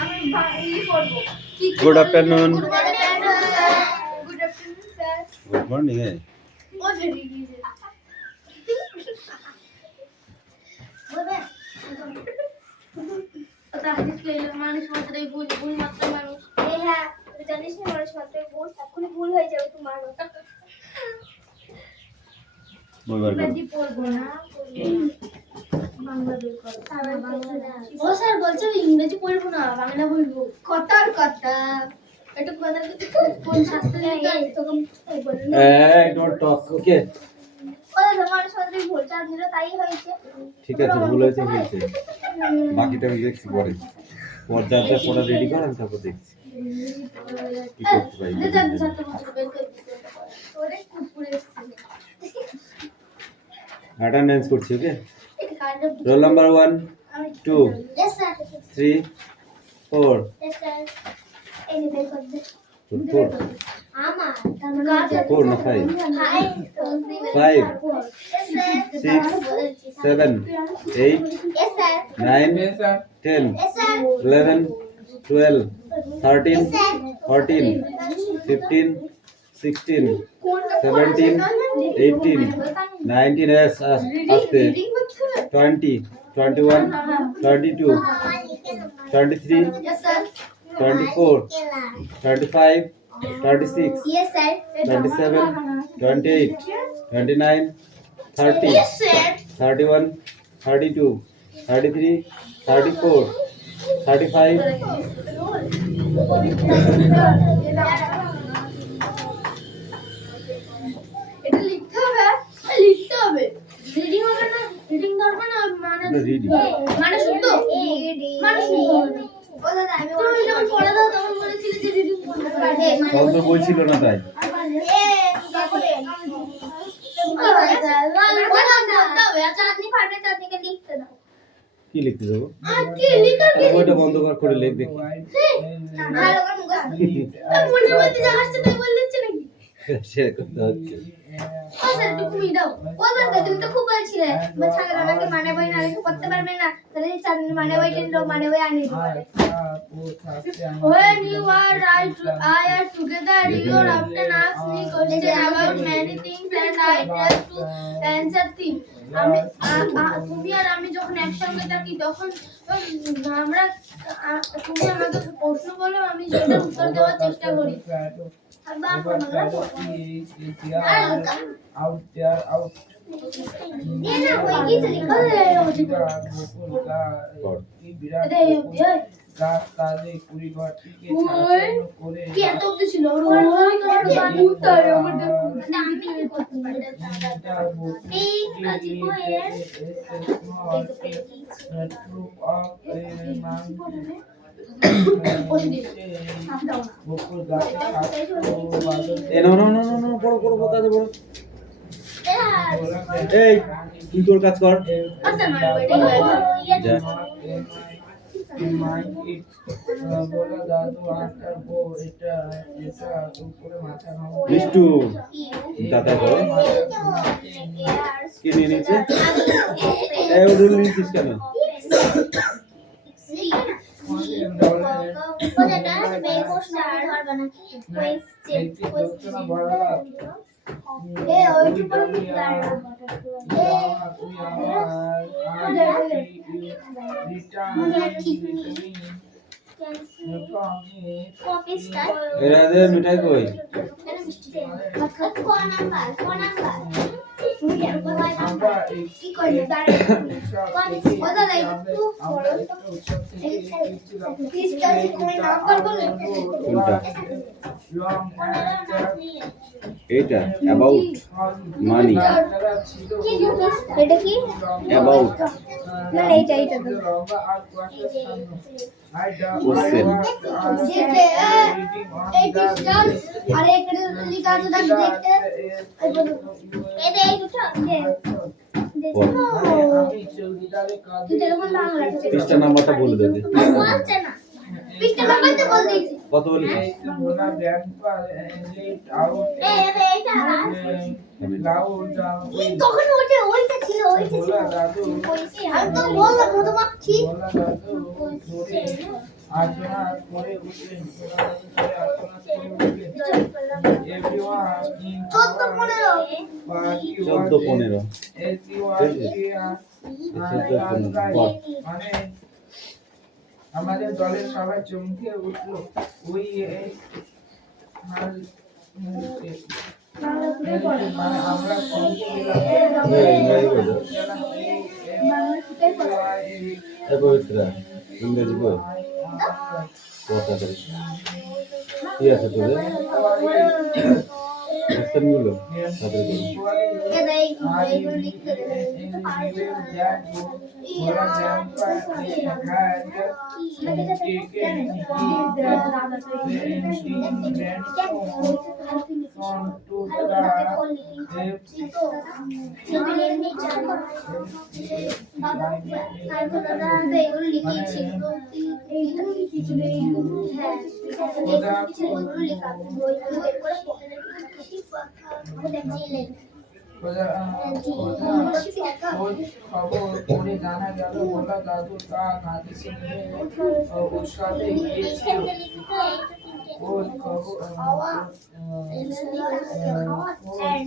আমি ভাই করব কি good afternoon. Good afternoon sir good morning. ও ঝেড়ে গিয়েছে বলবে ওটা আজকে মানুষ মাত্রই ভুল ভুল মাত্র মানুষ হ্যাঁ তুই জানিস না মানুষ মাত্রই ভুল এখনই ভুল হয়ে যাবে তোমার বলবার করো। ইংরেজি পড়বো না বাংলা বের করো বাংলা ও স্যার বলছে ইংরেজি পড়বো না বাংলা বলবো কথার কথা একটু কথা কোন শাস্ত্রে লেখা আছে তোকে বলুন এই ডোন্ট টক ওকে। ওরে মানুষ মাত্রই ভুল চার দিল তাই হয়েছে ঠিক আছে, ভুল হয়েছে হয়েছে, বাকিটা আমি দেখছি পরে। পর্যায়টা পড়া রেডি করেন তারপর দেখছি কি করতে পারি। ওরে কুকুরে অ্যাটেন্ডেন্স করছি okay. Roll number 1 2 yes sir 3 4 yes sir এই নে বের কর দে 4 আমার তার 4 না 5 5 6 7 8 यस सर 9 10 यस सर 11 12 13 14 15 16 17 18 19 আস্তে 20 21 22 23 yes sir 24 25 26 yes sir 27 28 29 30 yes sir 31 32 33 34 35 এটা লিখতে হবে রিডিং হবে না রিডিং করবে না মানে শুদ্ধ ও দাদা আমি তুমি যখন পড়া দাও তখন বলেছিলে যে রিডিং করতে পারবে তখন তো বলছিল না তাই। কি লিখতে দেবো? ওইটা বন্ধ করে লেখ দেখি। সেরকম তো হচ্ছে। তুমি তো খুব বলছিলে ছাগল মানে বই না লিখে পড়তে পারবে না তাহলে মানে বই কেন মানে বই আনি When you are right, I are together. You often ask me questions about many things, and I try to answer them. তুমি আর আমি যখন একসঙ্গে থাকি তখন আমরা তুমি আমাকে প্রশ্ন বলো আমি সেটার উত্তর দেওয়ার চেষ্টা করি out there out গাছ তাদের পরিবারটিকে শাসন করে কি এত অবধি ছিল এই তুই তোর কাজ কর। যা। মিষ্টু দাদা করো কি নিয়ে নিচ্ছে? এই ওদের নিচ্ছিস কেন? এরা মিঠাই কই? কি করবে এটা অ্যাবাউট মানি। এটা কি অ্যাবাউট মানে এইটা কোশ্চেন। আরে এখানে লিখা আছে দেখ দেখতে এটা এই দুটো পৃষ্ঠা নাম্বারটা বলে দেবে। বলছে না পৃষ্ঠা নাম্বার তো বল দিয়েছি কত বলি? তখন ওইটা ছিল ভোলা দাদু আমি তো বললাম মধুমাছি ভোলা দাদু ধরে আর্তনাদ করে উঠলেন। ভোলা দাদু ধরে আর্তনাদ করে উঠলেন। Everyone in 14-15 everyone here মানে আমাদের দলের সবাই চমকে উঠলো। ওই মানে আমরা চমকে পবিত্রা ইংরেজি বই কথাটা কি আছে তোদের কোশ্চেনগুলো তাদের খবর করে জানা গেল ভোলা দাদু তা নাতিকে নিয়ে উৎসবে গিয়েছিল।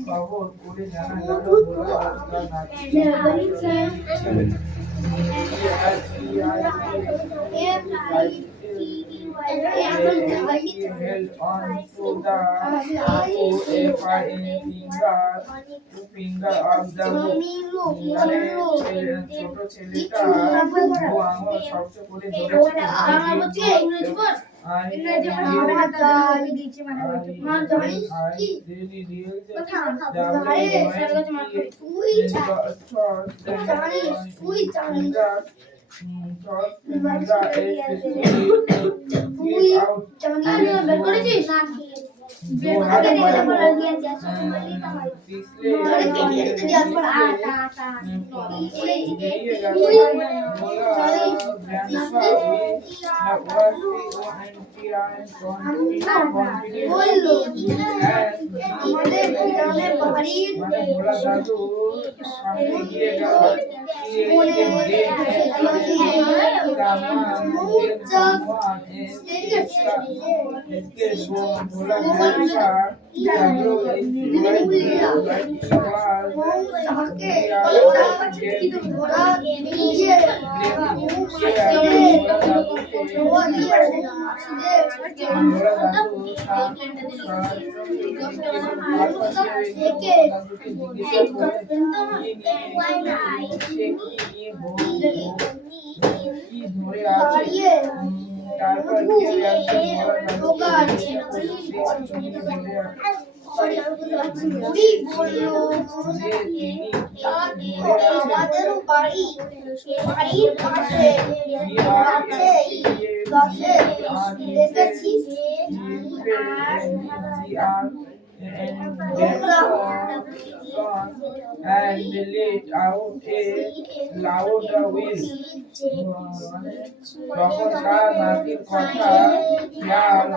খবর করে জানা গেল ভোলা দাদু তার নাতিকে held on to the finger of the ছোট ছেলেটা ও আঙুল শক্ত করে ধরে আছে তারপর আমাদের বাড়ি বাড়ির পাশে দেখেছি and let out a loud whistle. তখন তার নাতির কথা খেয়াল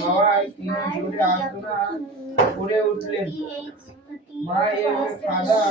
হওয়ায় তিনি জোরে আর্তনাদ করে উঠলেন। My father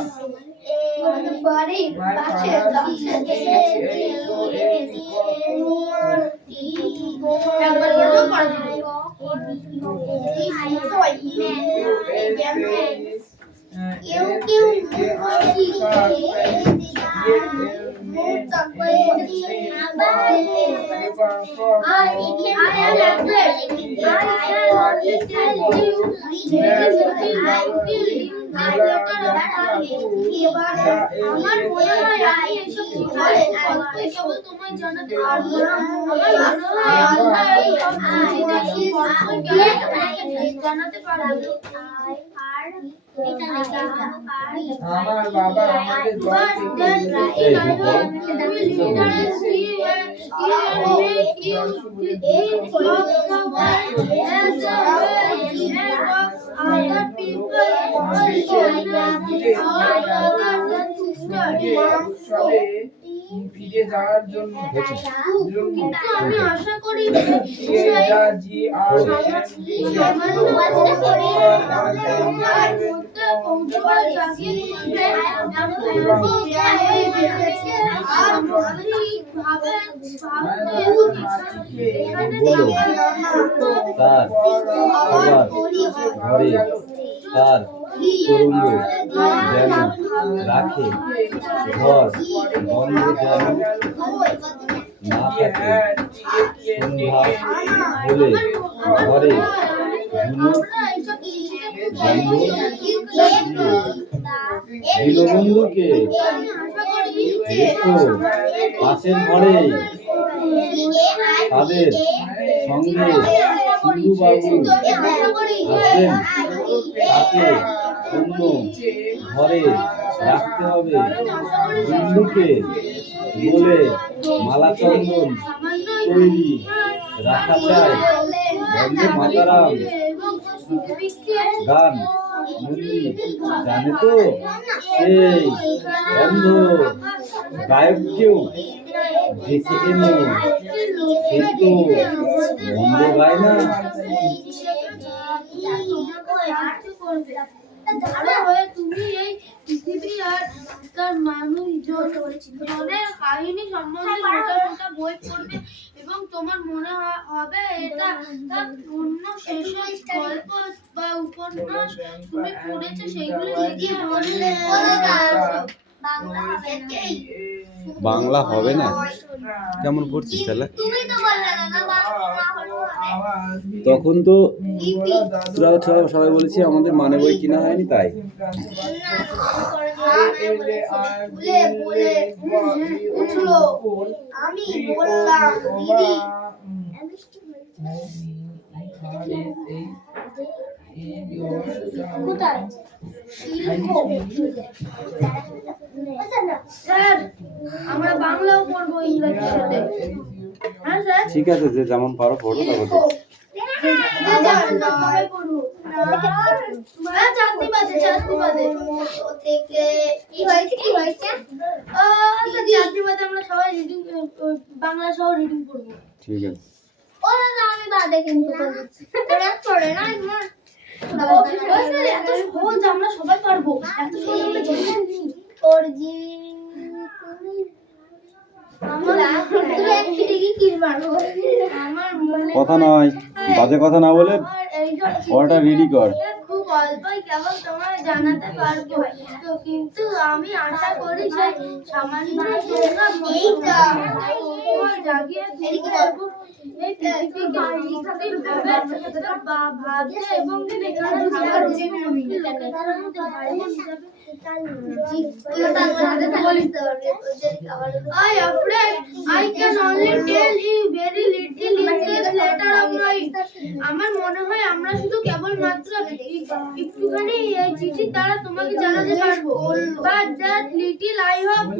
আমার মনে হয় আমি এসব কেবল তোমায় জানাতে পারবো না। আমার মনে হয় আল্লাহ এই জানাতে পারবো। আমার বাবা আমাদের দল ফিরে যাওয়ার জন্য আমি আশা করি বলো তার খাবার ঘরে তার তরঙ্গ যেন রাখে ঘর বন্ধ যেন না থাকে সন্ধ্যা হলে ঘরে ধুলো দীনবন্ধুকে দেখো পাশের ঘরে তাদের সঙ্গে সিন্ধুবাবু আসবেন তাকে অন্য ঘরে রাখতে হবে বন্ধুকে বলে মালা চন্দন তৈরি রাখা চাই বন্দে মাতারাম গান মুরলি জানে তো সেই বন্ধ গায়ককেও দেখে এনো সে তো বন্ধ গায় না। তুমি এই পৃথিবী আর তার মানুষজনের কাহিনী সম্বন্ধে মোটা মোটা বই পড়বে এবং তোমার মনে হবে এটা অন্য সেসব গল্প বা উপন্যাস তুমি পড়েছো সেগুলো লিখে বললে বাংলা হবে না কেমন করছিস তাহলে? তখন তো তোরা সবাই বলেছি আমাদের মানে বই কিনা হয়নি তাই আমি বললাম দিদি স্যার আমরা বাংলাও পড়বো ইংরেজির সাথে। হ্যাঁ স্যার ঠিক আছে যে যেমন পারো পড়ো তারপর সবাই পড়বো চাকরি বাজে কি হয়েছে চাকরি বাজে আমরা সবাই রিডিং বাংলা সহ রিডিং করবো। ঠিক আছে ওরা না আমি বাদে কিন্তু ওরা পড়ে না এত সহজ আমরা সবাই পারবো এত সহজ আমরা জানি অর্জি কথা নয় বাজে কথা না বলে পড়াটা রেডি কর। খুব অল্পই কেবল তোমায় জানাতে পারবো তো কিন্তু আমি আশা করি সেই সামান্য জাগিয়ে তুলবো এই পৃথিবীকে ভাবতে এবং I afraid I can only tell you very little English letter of mine. আমার মনে হয় আমরা শুধু কেবল মাত্র একটুখানি এই চিঠির দ্বারা তোমাকে জানাতে পারবো but that little I hope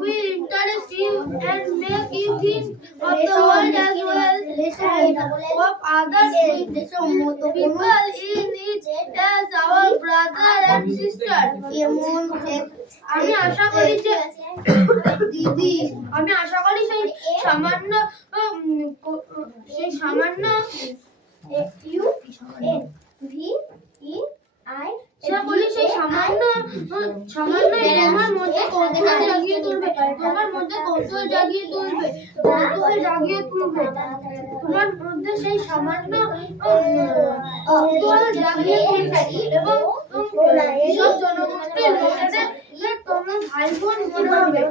will interest you and make you think of the world as well of other people in it as our brother and sister. আমি আশা করি যে সেই সামান্য তোমার মধ্যে কৌতূহল জাগিয়ে তুলবে তোমার মধ্যে সেই সামান্য কৌতূহল জাগিয়ে তুলবে এবং সব জনগোষ্ঠীর লোকেদের তোমার ভাই বোন মনে হবে।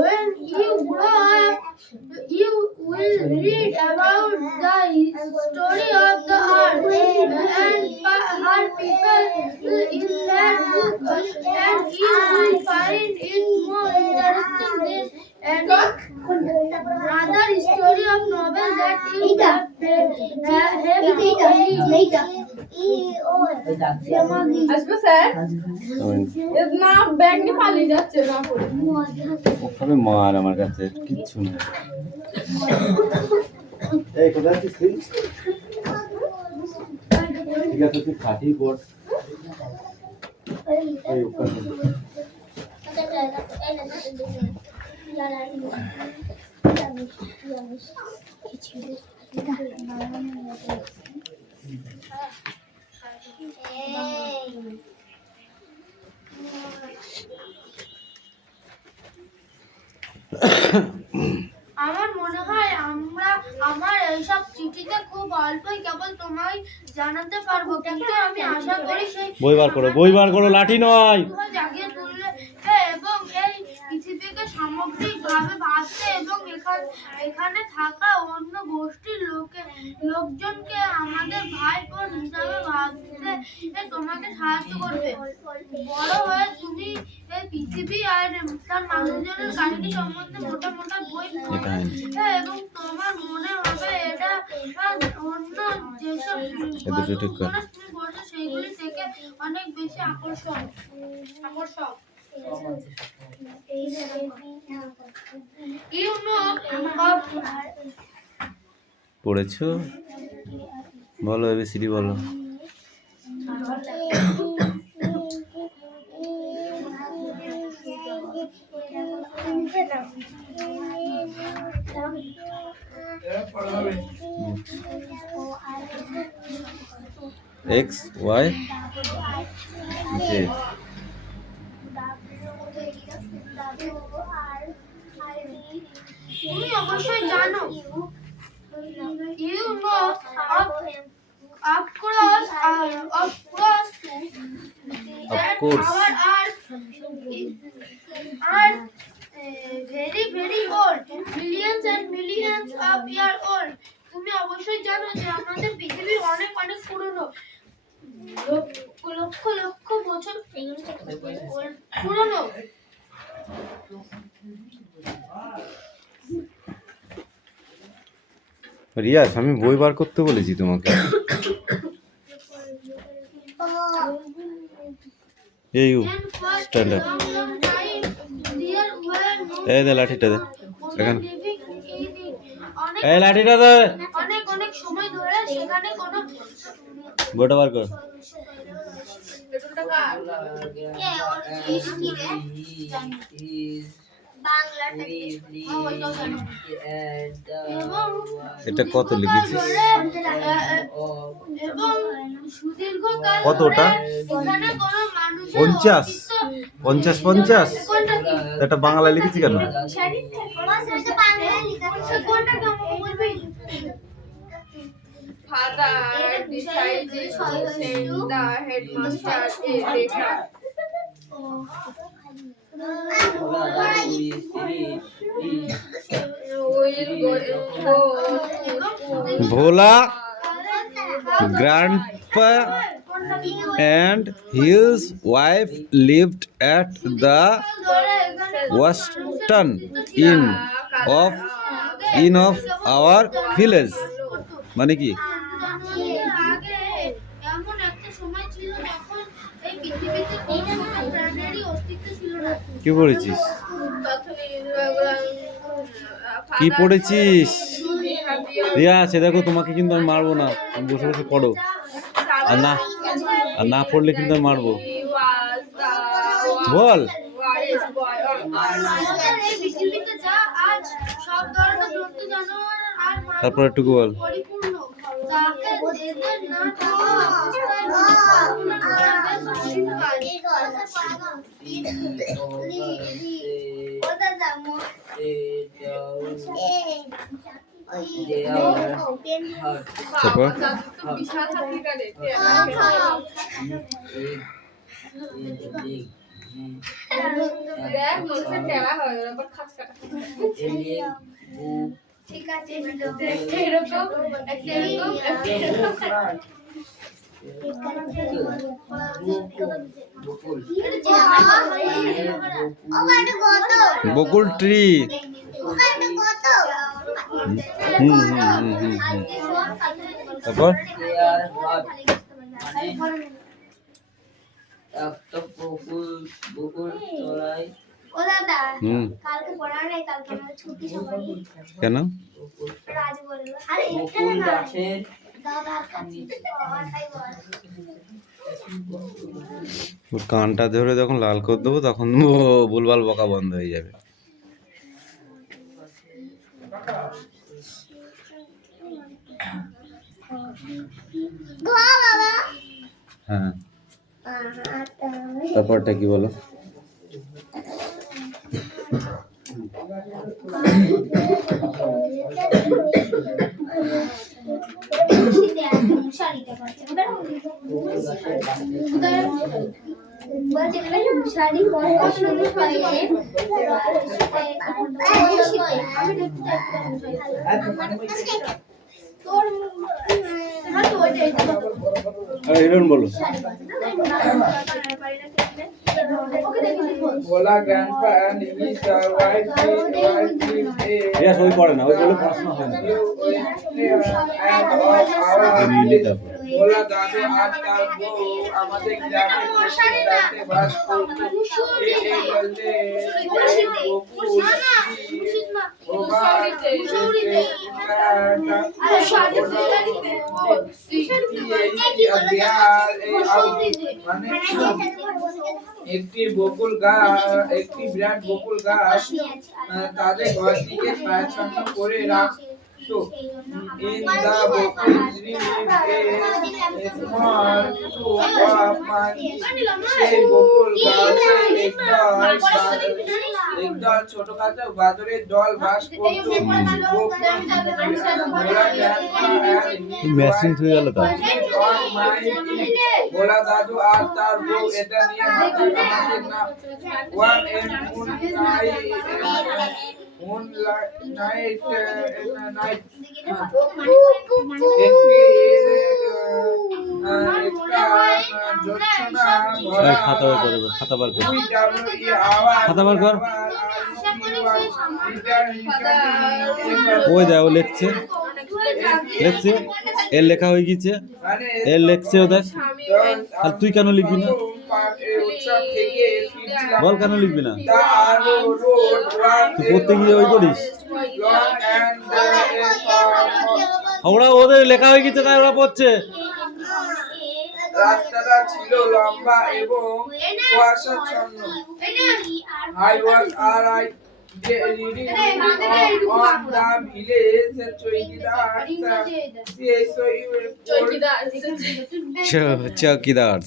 When you grow up, you will read about the story of the earth and her people in that book, and you will find it more interesting than another story of novel that you have আসবে sir না bag নিয়ে পালিয়ে যাচ্ছে না পড়ে ওখানে মার আমার কাছে কিচ্ছু নেই। এই কোথায় আছিস তুই? ঠিক আছে তুই খাটিয়ে পড়। এই ওখানে আমার মনে হয় আমার এইসব চিঠিতে খুব অল্পই কেবল তোমায় জানাতে পারবো, কিন্তু আমি আশা করি সেই বই বার করো, লাঠি নয়। জাগিয়ে তুললে এবং এই পৃথিবীকে সামগ্রিকভাবে ভাবতে এবং এখানে থাকা অন্য গোষ্ঠীর লোকজনকে আমাদের ভাই বোন হিসাবে ভাবতে তোমাকে সাহায্য করবে। বড় হয়ে তুমি এই পৃথিবী আর তার মানুষজনের কাহিনী সম্বন্ধে মোটা মোটা বই পড়বে এবং তোমার মনে হবে এটা অন্য যেসব গল্পগুলো তুমি পড়ছো সেইগুলি থেকে অনেক বেশি আকর্ষক। You know, পড়েছো? বলো, এবিসিডি বলো। X Y Z. তুমি অবশ্যই জানো, you know, of course, that course. our are very very old, millions and millions of year old. তুমি অবশ্যই জানো যে আমাদের পৃথিবী অনেক অনেক পুরনো, লক্ষ লক্ষ বছর পুরনো। রিয়াজ, আমি বই বার করতে বলেছি তোমাকে। এই স্ট্যান্ড আপ, এই দে লাঠিটা দে এখানে, এই লাঠিটা দে। অনেক অনেক সময় ধরে সেখানে কোনো বইটা বার কর। এটা কত লিখেছিস? কতটা? 50 50 50। এটা বাংলায় লিখেছি কেন? Father decided to send the headmaster a letter. Bhola, grandpa and his wife lived at the western end of our village. মানে কি? এমন একটা সময় ছিল যখন এই পৃথিবীতে কোনো প্রাণেরই অস্তিত্ব ছিল না। কি পড়েছিস? কি পড়েছিস? রিয়া আছে, দেখো তোমাকে কিন্তু আমি মারবো না, তুমি বসে বসে পড়ো। আর না পড়লে কিন্তু আমি মারবো। বল। এই পৃথিবীতে যা আজ সব ধরনের জন্তু জানোয়ার আর তারপর একটুকু বল। পরিপূর্ণ, তাকে এদের না থাকা অবস্থায় কল্পনা করা বেশ কঠিন তারপর বিশাল হাতিটা দেখে দেখ মানুষের খেলা হয়, ওরা খাস কাটা ঠিক আছে, এরকম বকুল ট্রি। তারপর ও দাদা, কালকে পড়া নেই, কালকে আমার ছুটি সবাই। কেন? রাজ বললো, আরে এখানে না দাদার কাছে তাই বল। ওর কানটা ধরে যখন লাল করে দেবো তখন ভুলভাল বকা বন্ধ হয়ে যাবে। হ্যাঁ, তারপরটা কি বলো? হিরণ বলো। Bola grandpa and his wife Riya সই পড়ে না, ওই বলে পড়াশোনা হয় না। बोला दादू आज का वो আমাদের গ্রামে রাতে বাস করতো এই বলতে একটি বকুল গাছ, একটি বিরাট বকুল গাছ তাদের ঘর থেকে ছায়াচ্ছন্ন করে রাখতো। In the Bakul tree a small tree of monkeys, সেই বকুল গাছে একদল ছোটখাটো বাদরের দল বাস করত। মেশিন হয়ে গেল তো। ভোলা দাদু আর তার বউ এটা নিয়ে মাথা ঘামাতেন না। One night খাতা বার করে, খাতা বার কর, খাতা বার কর। ওই দেখ, ও লিখছে, লিখছে, এর লেখা হয়ে গেছে, এর লিখছে ও দেখ। আর তুই কেন লিখবি না? বল কেন লিখবি না? তুই পড়তে গিয়ে ওই করিস। ওরা ওদের লেখা হয়ে গেছে তাই ওরা পড়ছে। রাস্তাটা ছিল লম্বা এবং কুয়াশাচ্ছন্ন। I was alright reading on the village চৌকিদার,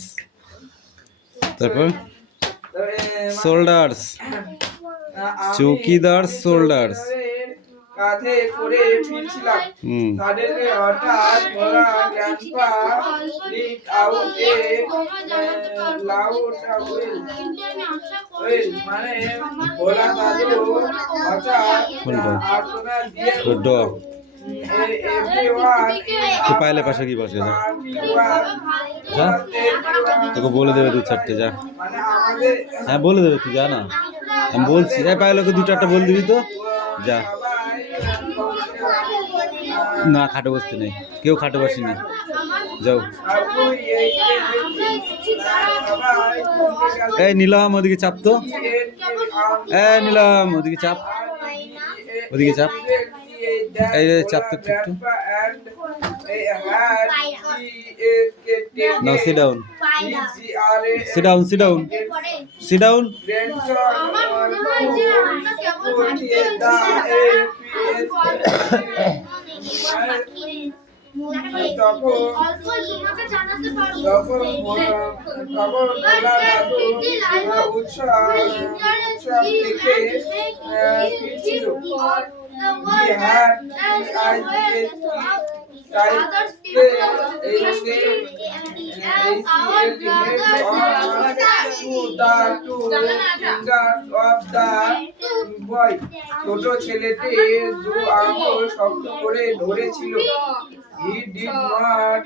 তারপর সোল্ডার্স, চৌকিদার সোল্ডার্স কাঁধে করে ফিরছিলাম। সাডেনলি হঠাৎ Bhola grandpa let out a loud wail, মানে ভোলা দাদু হঠাৎ আর্তনাদ দিয়ে ডগ। everyone তুই পাইলে পাশে কি বসে যা, যা, তোকে বলে দেবে দু চারটে, যা। মানে আমাদের হ্যাঁ বলে দেবে, তুই যা না, আমি বলছি। পাইলে দু চারটা বলে দিবি তো, যা। না খাটে বসতে নেই, কেউ খাটে বসেনি, যাও। এই নিলাম ওদিকে চাপ তো, এই নিলাম ওদিকে চাপ, ওদিকে চাপ, এই চাপ তো একটু। Now sit down. Sit down, sit down. Sit down. ছোট ছেলেটি দু আঙুল শক্ত করে ধরেছিল। He did not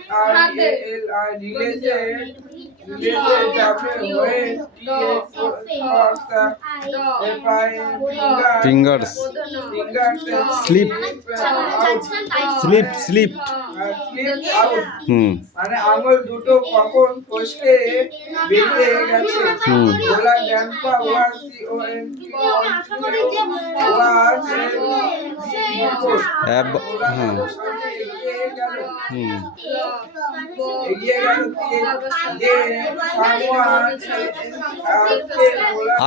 fingers slip slip মানে আঙুল দুটো কখন ফসকে বেরিয়ে গেছে। ভোলা গ্র্যান্ডপা was এগিয়ে গেল।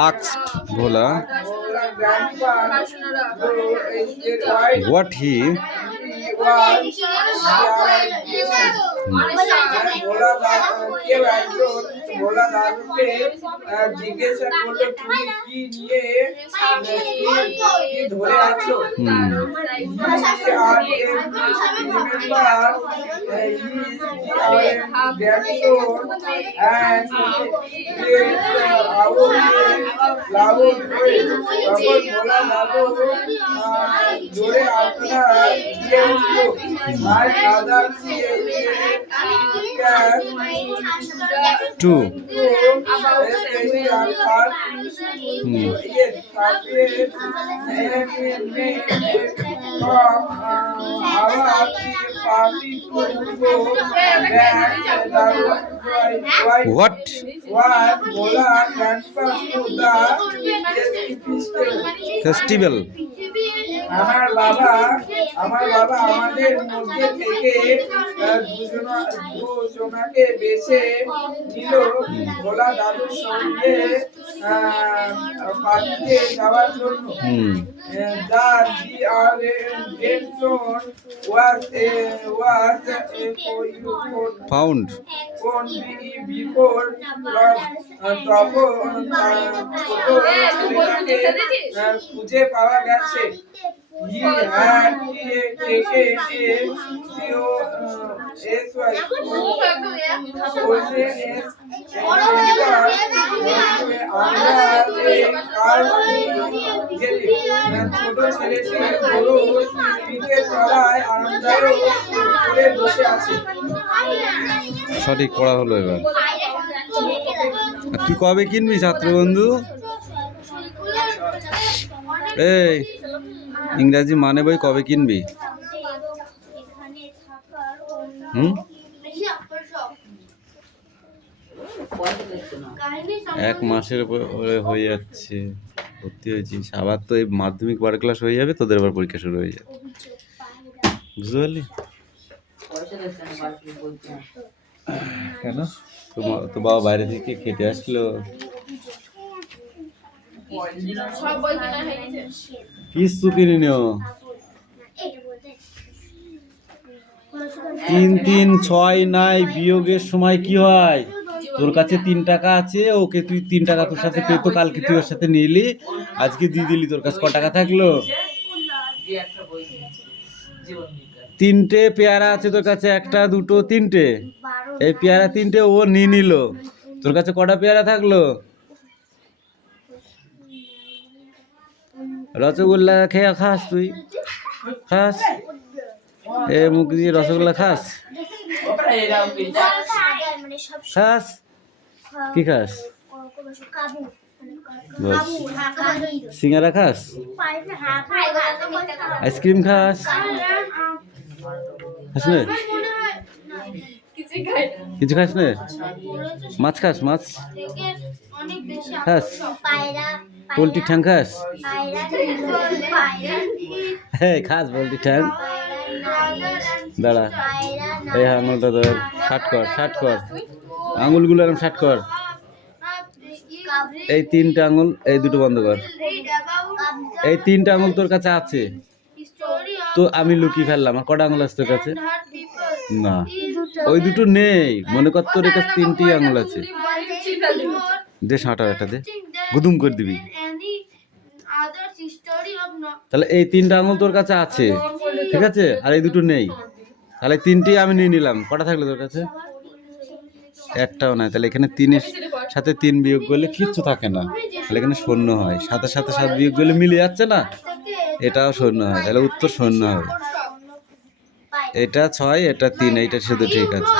asked Bhola grandpa What he? কেউ একজন ভোলা দাদুকে জিজ্ঞাসা করলো তুমি কি নিয়ে কি ধরে আছো? জোরে আপনার দিয়ে উঠলো my brother Two. What? Festival. আমার বাবা আমাদের মধ্যে থেকে দুজনাকে বেছে নিল ভোলা দাদুর সঙ্গে পার্টিতে যাওয়ার জন্য। The Benson was Found. before তখন ছোট ছেলেটাকে খুঁজে পাওয়া গেছে। He had taken ছোট ছেলেটি বড় পিঠের তলায় আরামদায়ক করে বসে আছে। সঠিক পড়া হলো এবার। আর তুই কবে কিনবি ছাত্রবন্ধু? এই ইংরাজি মানে বই কবে কিনবি? এক মাসের উপরে হয়ে যাচ্ছে ভর্তি হয়েছিস, আবার তো এই মাধ্যমিক বার ক্লাস হয়ে যাবে, তোদের আবার পরীক্ষা শুরু হয়ে যাবে, বুঝতে পারলি? কেন তো বাবা বাইরে থেকে খেটে আসলো? কিছু কিনে নিও। 3 3 6 নাই, বিয়োগের সময় কি হয়? তোর কাছে 3 টাকা আছে, ওকে তুই 3 টাকা তোর সাথে পেতো, কালকে তুই ওর সাথে নিলি, আজকে দিয়ে দিলি, তোর কাছে ক টাকা থাকলো? 3টে পেয়ারা আছে তোর কাছে, 1টা 2টো 3টে, এই পেয়ারা 3টে ও নিয়ে নিল, তোর কাছে কটা পেয়ারা থাকলো? রসগোল্লা খেয়ে খাস তুই? খাস? এ মুখ দিয়ে রসগোল্লা খাস? খাস? কি খাস? সিঙ্গারা খাস? আইসক্রিম খাস? খাস না? কিছু খাস না? মাছ খাস? মাছ খাস? পোলট্রি ঠ্যাং খাস? হ্যাঁ খাস পোলট্রি ঠ্যাং? দাঁড়া, এই আঙুলটা ধর, শার্ট কর, শার্ট কর, আঙুলগুলো এরকম শার্ট কর, এই 3টে আঙুল, এই 2টো বন্ধ কর, এই 3টে আঙুল তোর কাছে আছে তো আমি লুকিয়ে ফেললাম, আর কটা আঙুল আছে তোর কাছে? না, ওই 2টো নেই, মনে কর তোর কাছে 3টি আঙুল আছে, দে সাঁটার একটা দে, গুদুম করে দিবি, তাহলে এই 3টে আঙুল তোর কাছে আছে, ঠিক আছে, আর এই 2টো নেই, তাহলে 3টি আমি নিয়ে নিলাম, কটা থাকলো তোর কাছে? একটাও নাই, তাহলে এখানে 3-এর সাথে 3 বিয়োগ করলে কিচ্ছু থাকে না, তাহলে এখানে শূন্য হয়, 7-এর সাথে 7 বিয়োগ করলে মিলে যাচ্ছে না, এটাও শূন্য হয়, তাহলে উত্তর শূন্য হবে। এটা 6, এটা 3, এইটা শুধু ঠিক আছে।